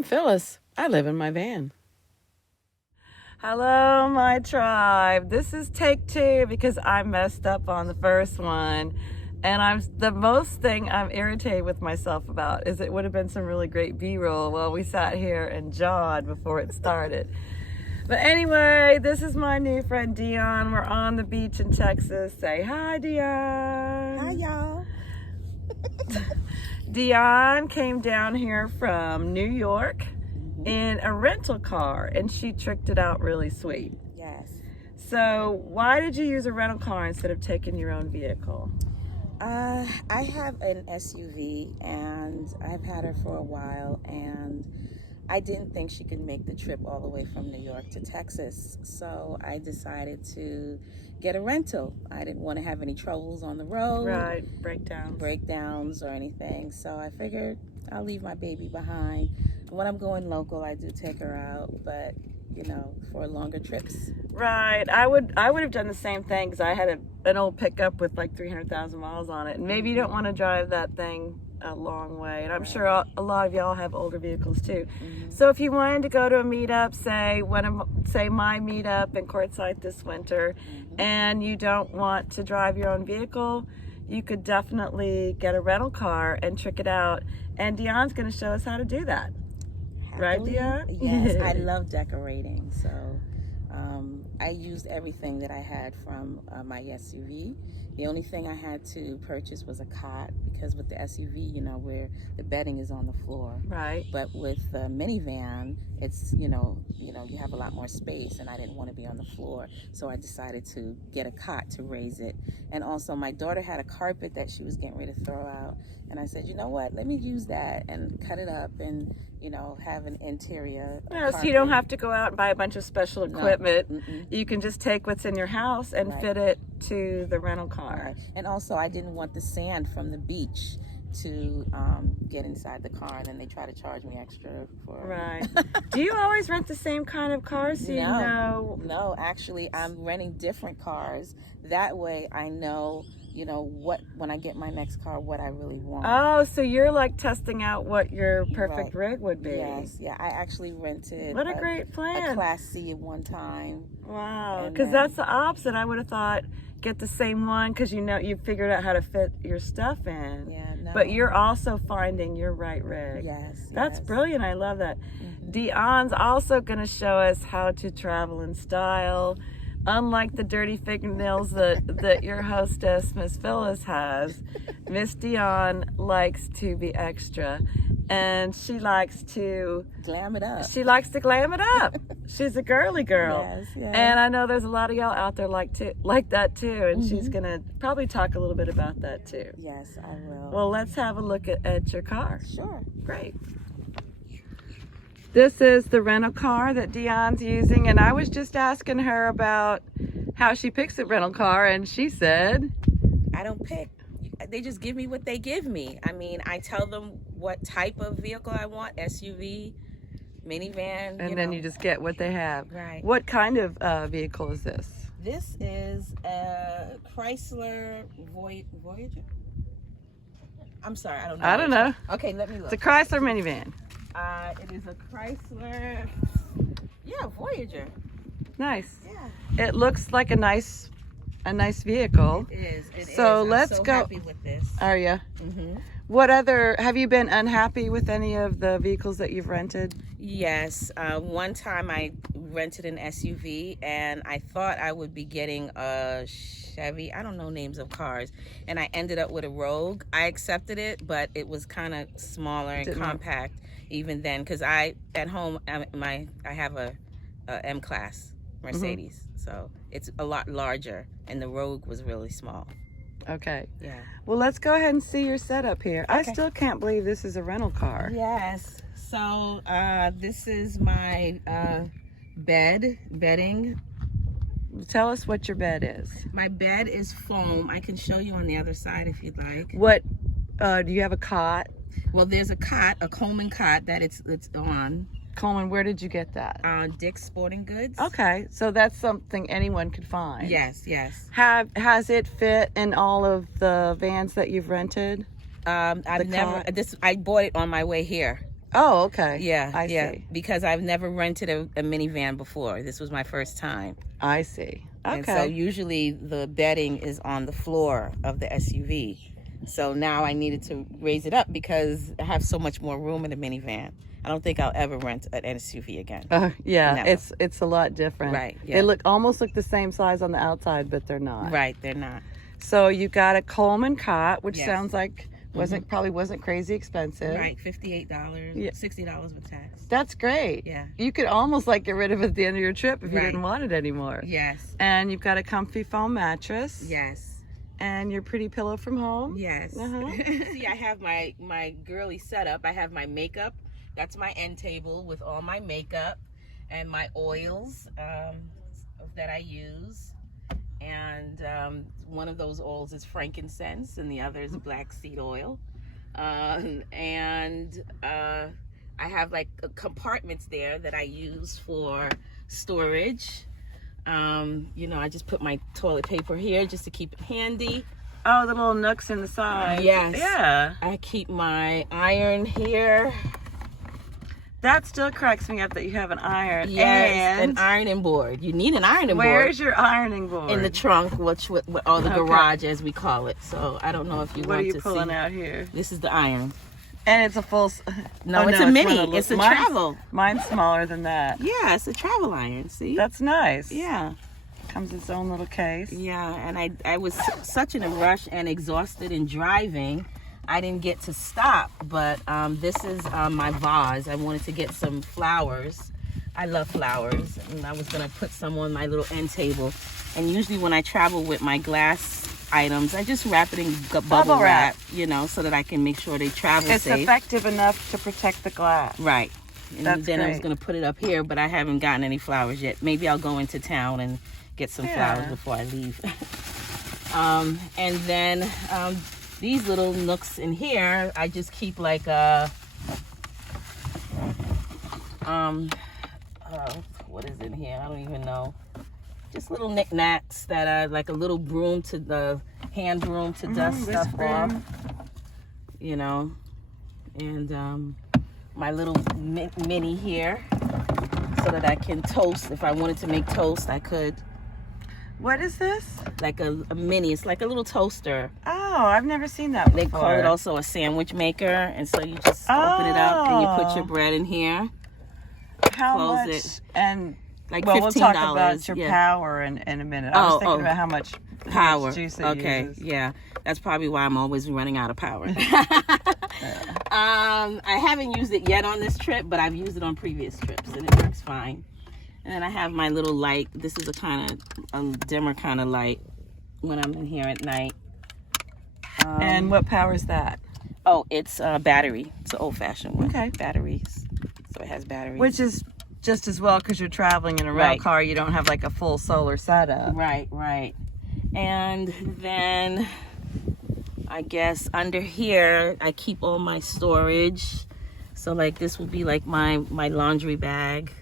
I'm Phyllis. I live in my van. Hello, my tribe. This is take 2 because I messed up on the first one. And the most thing I'm irritated with myself about is it would have been some really great B-roll while we sat here and jawed before it started. But anyway, this is my new friend Dionne. We're on the beach in Texas. Say hi, Dionne. Hi, y'all. Dionne came down here from New York in a rental car, and she tricked it out really sweet. Yes. So why did you use a rental car instead of taking your own vehicle? I have an SUV, and I've had her for a while, and I didn't think she could make the trip all the way from New York to Texas, so I decided to get a rental. I didn't want to have any troubles on the road. Right, breakdowns or anything, so I figured I'll leave my baby behind. When I'm going local, I do take her out, but you know, for longer trips. Right. I would have done the same thing because I had an old pickup with like 300,000 miles on it, and maybe you don't want to drive that thing a long way, and I'm sure a lot of y'all have older vehicles too. So if you wanted to go to a meetup, say my meetup in Quartzsite this winter, and you don't want to drive your own vehicle, you could definitely get a rental car and trick it out, and Dionne's going to show us how to do that. Right, Dionne? Yes, I love decorating, so I used everything that I had from my SUV. The only thing I had to purchase was a cot, because with the SUV, you know, where the bedding is on the floor. Right. But with the minivan, it's, you have a lot more space, and I didn't want to be on the floor, so I decided to get a cot to raise it. And also, my daughter had a carpet that she was getting ready to throw out, and I said, you know what, let me use that and cut it up and, have an interior Yeah, carpet. so you don't have to go out and buy a bunch of special equipment. No. You can just take what's in your house and fit it to the rental car. Right. And also, I didn't want the sand from the beach to get inside the car, and then they try to charge me extra for. Right. Do you always rent the same kind of cars? So No, actually, I'm renting different cars. That way, I know, when I get my next car, what I really want. Oh, so you're like testing out what your perfect rig would be. Yes, yeah. I actually rented. What a great plan. A Class C at one time. Wow, because that's the opposite. I would have thought get the same one because you figured out how to fit your stuff in. Yeah, no. But you're also finding your right rig. Yes. That's brilliant. I love that. Dionne's also going to show us how to travel in style. Unlike the dirty fingernails that your hostess, Miss Phyllis, has, Miss Dionne likes to be extra. And she likes to glam it up. She's a girly girl. Yes. And I know there's a lot of y'all out there like that too. And she's going to probably talk a little bit about that too. Yes, I will. Well, let's have a look at your car. Sure. Great. This is the rental car that Dionne's using, and I was just asking her about how she picks a rental car, and she said, I don't pick. They just give me what they give me. I mean, I tell them what type of vehicle I want, SUV, minivan. And then you just get what they have. Right. What kind of vehicle is this? This is a Chrysler Voyager? I'm sorry, I don't know. I don't know. Okay, let me look. It's a Chrysler minivan. It is a Chrysler, Voyager. Nice. Yeah. It looks like a nice vehicle. It is. So I'm let's so go. Happy with this. Are you? Mm-hmm. Have you been unhappy with any of the vehicles that you've rented? Yes. One time I rented an SUV, and I thought I would be getting a Chevy. I don't know names of cars. And I ended up with a Rogue. I accepted it, but it was kind of smaller and compact even then, because at home I have a M-Class Mercedes. So it's a lot larger, and the Rogue was really small. Okay. Yeah. Well, let's go ahead and see your setup here. Okay. I still can't believe this is a rental car. Yes. So this is my bedding. Tell us what your bed is. My bed is foam. I can show you on the other side if you'd like. What do you have a cot? Well, there's a cot, a Coleman cot that it's on. Coleman, where did you get that? Dick's Sporting Goods. Okay, so that's something anyone could find. Yes. Has it fit in all of the vans that you've rented? I bought it on my way here. Oh, okay. Yeah, I yeah. see. Because I've never rented a minivan before. This was my first time. I see. Okay. And so usually the bedding is on the floor of the SUV. So now I needed to raise it up because I have so much more room in the minivan. I don't think I'll ever rent an SUV again. Yeah, Never. it's a lot different. Right, yeah. They almost look the same size on the outside, but they're not. Right, they're not. So you got a Coleman cot, which Yes. sounds like probably wasn't crazy expensive. Right, $58, Yeah. $60 with tax. That's great. Yeah. You could almost like get rid of it at the end of your trip if you Right. didn't want it anymore. Yes, And you've got a comfy foam mattress. yes, And your pretty pillow from home. yes. Uh-huh. See, I have my girly setup. I have my makeup. That's my end table with all my makeup and my oils that I use. And one of those oils is frankincense and the other is black seed oil. And I have like compartments there that I use for storage. I just put my toilet paper here just to keep it handy. Oh, the little nooks in the side. Yes. Yeah. I keep my iron here. That still cracks me up that you have an iron. Yes, And an ironing board. You need an ironing board. where's your ironing board? In the trunk, or the Okay. garage as we call it. So I don't know if you What want are you to pulling see. out here? This is the iron. And it's a full. No, Oh, it's a mini. one of It's a mine's- travel. Mine's smaller than that. Yeah, it's a travel iron. See? That's nice. Yeah. Comes in its own little case. Yeah, and I was such in a rush and exhausted in driving, I didn't get to stop. But this is my vase. I wanted to get some flowers. I love flowers, and I was gonna put some on my little end table. And usually when I travel with my glass items, I just wrap it in bubble wrap, so that I can make sure they travel It's safe. effective enough to protect the glass. Right. And That's then I was great. gonna put it up here, but I haven't gotten any flowers yet. Maybe I'll go into town and get some flowers before I leave. And then these little nooks in here, I just keep like what is in here? I don't even know. Just little knickknacks that are like a little broom to the hand broom to dust this stuff off. broom. And my little mini here, so that I can toast. If I wanted to make toast, I could. What is this? Like a mini. It's like a little toaster. Oh, I've never seen that They before. call it also a sandwich maker. And so you just open it up and you put your Oh. bread in here. How close much? it. And Like well, we'll talk $15. about your Yeah. power in a minute. I was thinking about how much Power. juice it Okay. uses. Yeah. That's probably why I'm always running out of power. I haven't used it yet on this trip, but I've used it on previous trips and it works fine. And then I have my little light. This is a dimmer kind of light when I'm in here at night. And what powers that? Oh, it's battery. It's an old-fashioned one. Okay. Batteries. So it has batteries. Which is just as well because you're traveling in a rail Right. car. You don't have like a full solar setup. Right, right. And then I guess under here I keep all my storage. So like this would be like my laundry bag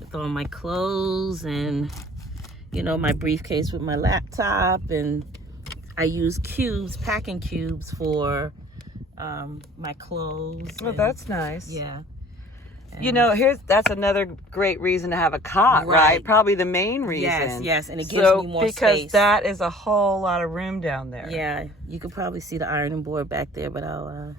with all my clothes and my briefcase with my laptop, and I use packing cubes for my clothes. Well, and- that's nice. yeah. That's another great reason to have a cot, right? Right. Probably the main reason. Yes, and it gives me more because space. that is a whole lot of room down there. Yeah, you could probably see the ironing board back there, but I'll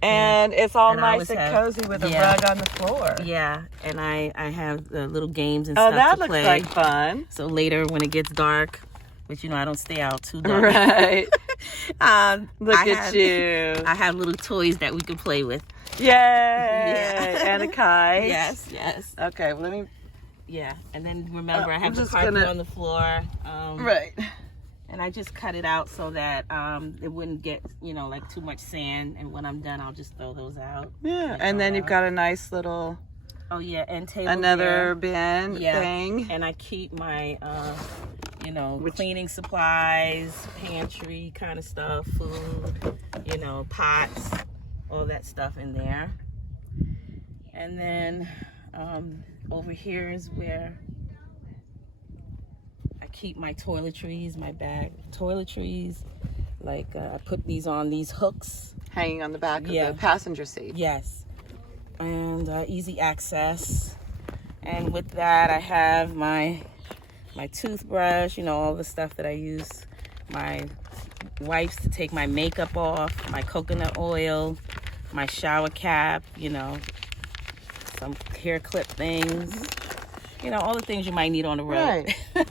And it's all And I nice always and have- cozy with a yeah. rug on the floor. yeah, and I have little games and Oh, stuff that to looks play. like fun. So later when it gets dark, which I don't stay out too dark. Right. Look I at have- you. I have little toys that we can play with. Yay. Yeah. And a kite. Yes. Okay, well, let me. Yeah, and then remember I I'm have the just carpet gonna- on the floor. Right. And I just cut it out so that it wouldn't get, like too much sand. And when I'm done, I'll just throw those out. Yeah, and then you've got a nice little, Oh, yeah, and table another there. bin Yeah. thing. And I keep my, cleaning supplies, pantry kind of stuff, food, pots, all that stuff in there. And then over here is where I keep my toiletries, my bag toiletries. Like I put these on these hooks. hanging on the back of Yeah. the passenger seat. Yes. And easy access. And with that, I have my toothbrush, you know, all the stuff that I use, my wipes to take my makeup off, my coconut oil, my shower cap, you know, some hair clip things, you know, all the things you might need on the road. Right.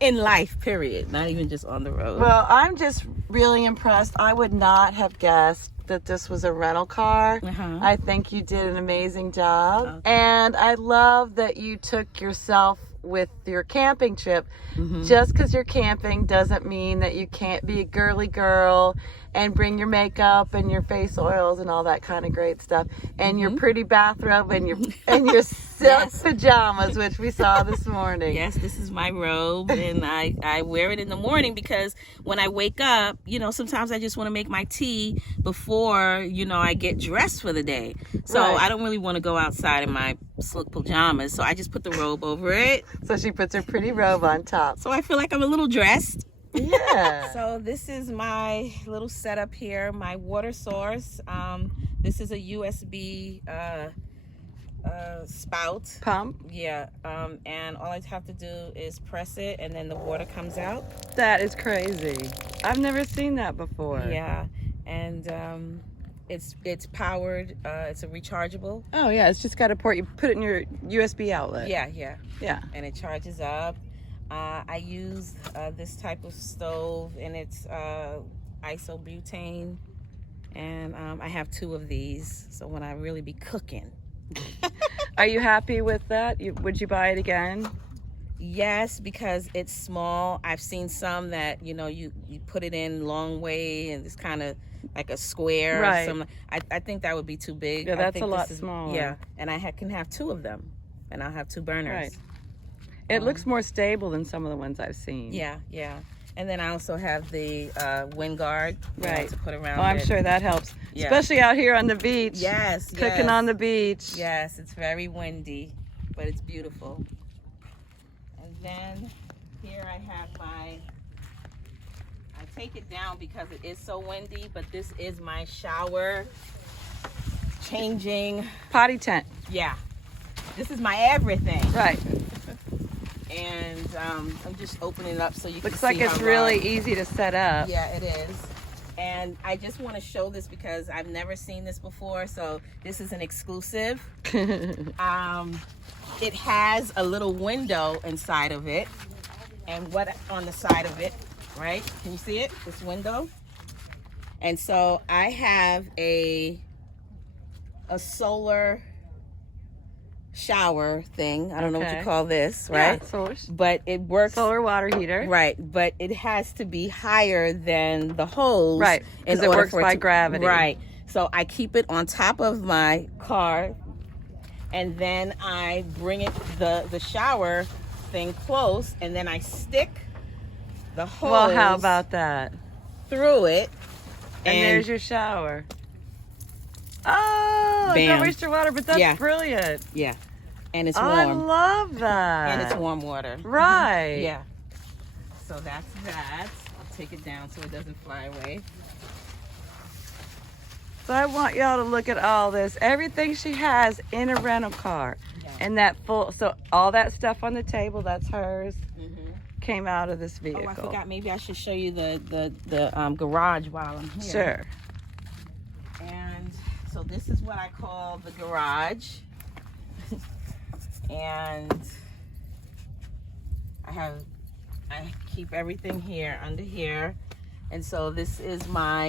In life, period, not even just on the road. Well, I'm just really impressed. I would not have guessed that this was a rental car. Uh-huh. I think you did an amazing job. Okay. And I love that you took yourself with your camping trip. Mm-hmm. Just because you're camping doesn't mean that you can't be a girly girl and bring your makeup and your face oils and all that kind of great stuff, and your pretty bathrobe and your silk pajamas, which we saw this morning. Yes, this is my robe, and I wear it in the morning because when I wake up, you know, sometimes I just want to make my tea before, you know, I get dressed for the day. So Right. I don't really want to go outside in my silk pajamas, so I just put the robe over it. So she puts her pretty robe on top. So I feel like I'm a little dressed. Yeah. So this is my little setup here, my water source. This is a USB spout. Pump. Yeah, and all I have to do is press it, and then the water comes out. That is crazy. I've never seen that before. Yeah, and it's powered. It's a rechargeable. Oh yeah, it's just got a port. You put it in your USB outlet. Yeah, Yeah. and it charges up. I use this type of stove, and it's isobutane, and I have 2 of these. So when I really be cooking. Are you happy with that? Would you buy it again? Yes, because it's small. I've seen some that, you know, you put it in long way and it's kind of like a square. Right. Or something. I think that would be too big. Yeah, I that's think a lot this is, smaller. Yeah, and I can have 2 of them, and I'll have 2 burners. Right. It looks more stable than some of the ones I've seen. Yeah. And then I also have the wind guard, Right. to put around. Oh, I'm it. sure that helps, Yeah. especially out here on the beach. Yes. Cooking on the beach. Yes, it's very windy, but it's beautiful. And then here I have I take it down because it is so windy, but this is my shower changing. Potty tent. Yeah, this is my everything. Right. And I'm just opening it up so you Looks can see like it's how really long. easy to set up. Yeah, it is. And I just want to show this because I've never seen this before, so this is an exclusive. It has a little window inside of it, and what on the side of it, right? Can you see it? This window. And so I have a solar shower thing. I don't know what you Okay. call this, right? Yeah, solar, But it works. solar water heater. Right, but it has to be higher than the hose. Right, 'cause it works by gravity. Right. So I keep it on top of my car, and then I bring it the shower thing close, and then I stick the hose Well, how about that? through it. And there's your shower. Oh, Bam. don't waste your water, but that's Yeah. brilliant. Yeah. And it's I warm. love that. And it's warm water. Right. Yeah. So that's that. I'll take it down so it doesn't fly away. So I want y'all to look at all this. Everything she has in a rental car. Yeah. And that so all that stuff on the table, that's hers, Mm-hmm. came out of this vehicle. Oh, I forgot. Maybe I should show you the garage while I'm here. Sure. And so this is what I call the garage. And I keep everything here under here. And so this is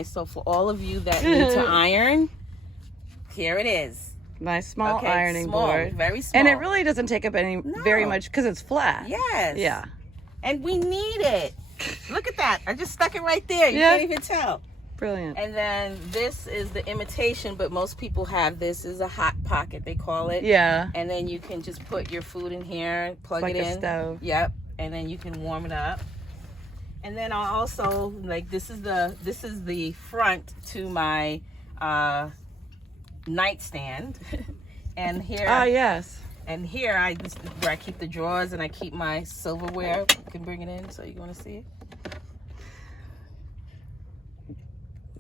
so for all of you that need to iron, here it is. Nice small Okay, ironing small, board. very small. And it really doesn't take up very No. much because it's flat. Yes. Yeah. And we need it. Look at that. I just stuck it right there. You Yeah. can't even tell. Brilliant. And then this is the imitation, but most people have this is a hot pocket, they call it. Yeah. And then you can just put your food in here, plug Like it a in. stove. Yep. And then you can warm it up. And then I also this is the front to my nightstand. And here Ah, yes. and here where I keep the drawers and I keep my silverware. You can bring it in so you want to see it.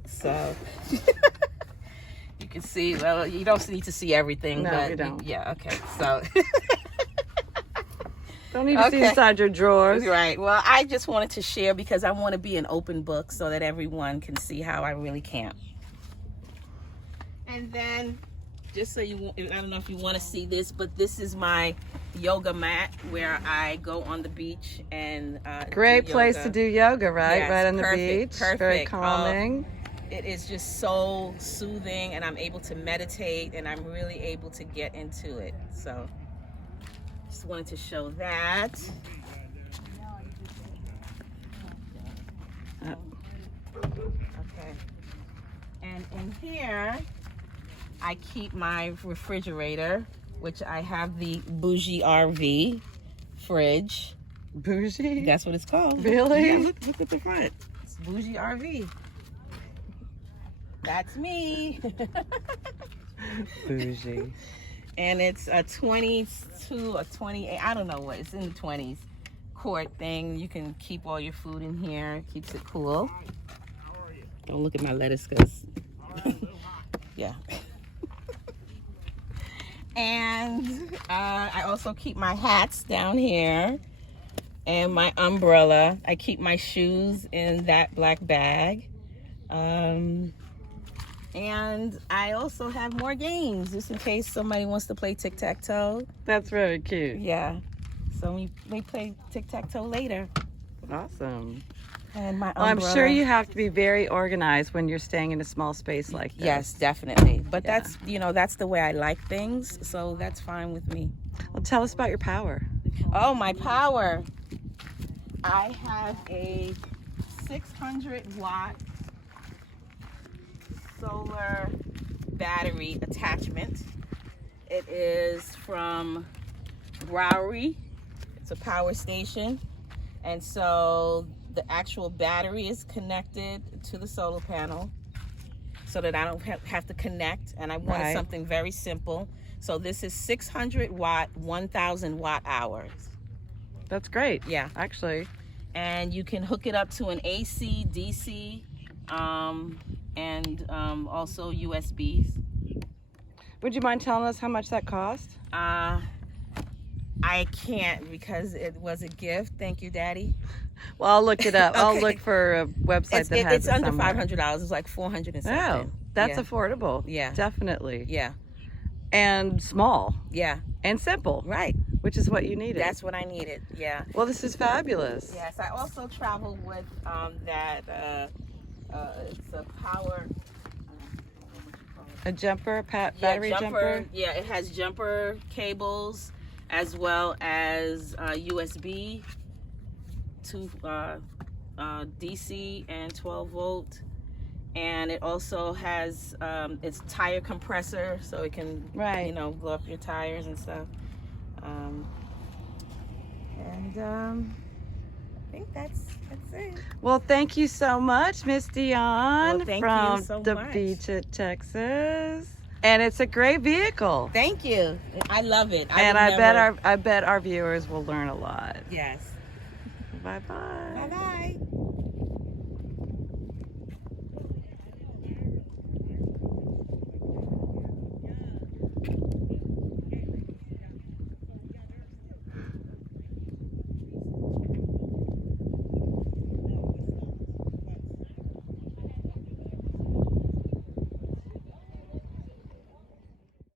So can see. Well, you don't need to see everything. No, but you don't. Yeah, okay. So. Don't need to see inside your drawers. Right. Well, I just wanted to share because I want to be an open book so that everyone can see how I really camp. And then, just so you, I don't know if you want to see this, but this is my yoga mat where I go on the beach and Great do place yoga. to do yoga, right? Yes, Right on the perfect, beach. perfect. Very calming. It is just so soothing, and I'm able to meditate, and I'm really able to get into it. So, just wanted to show that. Okay. And in here, I keep my refrigerator, which I have the Bougie RV fridge. Bougie? That's what it's called. Really? Yeah, look at the front. It's Bougie RV. That's me. Bougie. And it's a 22 or 28, I don't know what, it's in the 20s quart thing. You can keep all your food in here. Keeps it cool. Don't look at my lettuce because, yeah. And I also keep my hats down here and my umbrella. I keep my shoes in that black bag. And I also have more games just in case somebody wants to play tic-tac-toe. That's very cute. Yeah. So we may play tic-tac-toe later. Awesome. And my Well, I'm umbrella. sure you have to be very organized when you're staying in a small space like this. Yes, definitely. But Yeah. that's, that's the way I like things. So that's fine with me. Well, tell us about your power. Oh, my power. I have a 600-watt solar battery attachment. It is from Bowery. It's a power station. And so the actual battery is connected to the solar panel so that I don't have to connect. And I wanted something very simple. So this is 600 watt, 1,000 watt hours. That's great. Yeah. Actually. And you can hook it up to an AC, DC, and also USBs. Would you mind telling us how much that cost? I can't because it was a gift. Thank you, Daddy. Well, I'll look it up. Okay. I'll look for a website that has it's it under somewhere. $500. It's like $400 and something. Oh, that's Yeah. affordable. Yeah. Definitely. Yeah. And small. Yeah. And simple. Right. Which is what you needed. That's what I needed. Yeah. Well, this is fabulous. Yes. I also travel with it's a power. A jumper, battery jumper. Yeah, it has jumper cables as well as USB to DC and 12 volt. And it also has its tire compressor, so it can, blow up your tires and stuff. I think that's it. Well, thank you so much, Miss Dionne, Well, thank from you so the much. beach at Texas. And it's a great vehicle. Thank you. I love it. I bet our viewers will learn a lot. Yes. Bye-bye. Bye-bye.